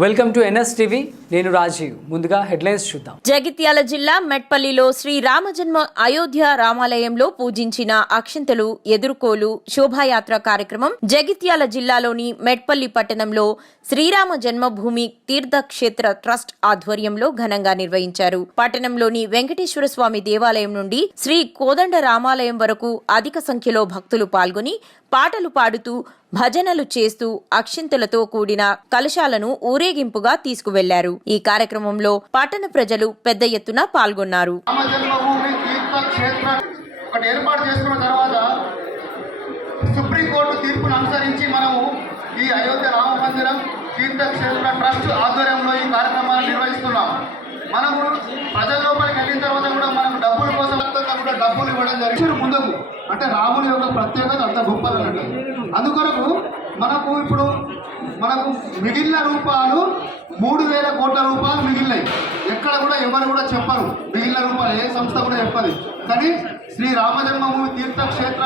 Welcome to NS TV. నేను రాజీవ్. ముందుగా headlines చూద్దాం. జగిత్యాల జిల్లా మెట్పల్లిలో శ్రీ రామజన్మ అయోధ్య రామాలయంలో పూజించిన అక్షింతలు ఎదుర్కోలు శోభాయాత్ర కార్యక్రమం జగిత్యాల జిల్లాలోని మెట్పల్లి పట్టణంలో శ్రీరామ జన్మభూమి తీర్థక్షేత్ర ట్రస్ట్ ఆధ్వర్యంలో ఘనంగా నిర్వహించారు. పట్టణంలోని వెంకటేశ్వర స్వామి దేవాలయం నుండి శ్రీ కోదండ రామాలయం వరకు అధిక సంఖ్యలో భక్తులు పాల్గొని పాటలు పాడుతూ భజనలు చేస్తూ అక్షింతలతో కూడిన కలశాలను ఊరేగింపుగా తీసుకువెళ్ళారు. ఈ కార్యక్రమంలో పట్టణ ప్రజలు పెద్ద ఎత్తున పాల్గొన్నారు. తీర్థక్షేత్ర సుప్రీంకోర్టు తీర్పును అనుసరించి మనము ఈ అయోధ్య రామ మందిరం తీర్థక్షేత్ర ట్రస్ట్ ఆధ్వర్యంలో ఈ కార్యక్రమాన్ని నిర్వహిస్తున్నాం. మనము ప్రజల డబ్బులు ఇవ్వడం జరిగింది. ముందుకు. అంటే రాముని యొక్క ప్రత్యేకత అంత గొప్పది అన్నట్టు అందుకొరకు మనకు ఇప్పుడు మనకు మిగిలిన రూపాయలు మూడు వేల కోట్ల రూపాయలు మిగిలినాయి. ఎక్కడ కూడా ఎవరు కూడా చెప్పరు. మిగిలిన రూపాయలు ఏ సంస్థ కూడా చెప్పదు. కానీ శ్రీ రామజన్మభూమి తీర్థక్షేత్ర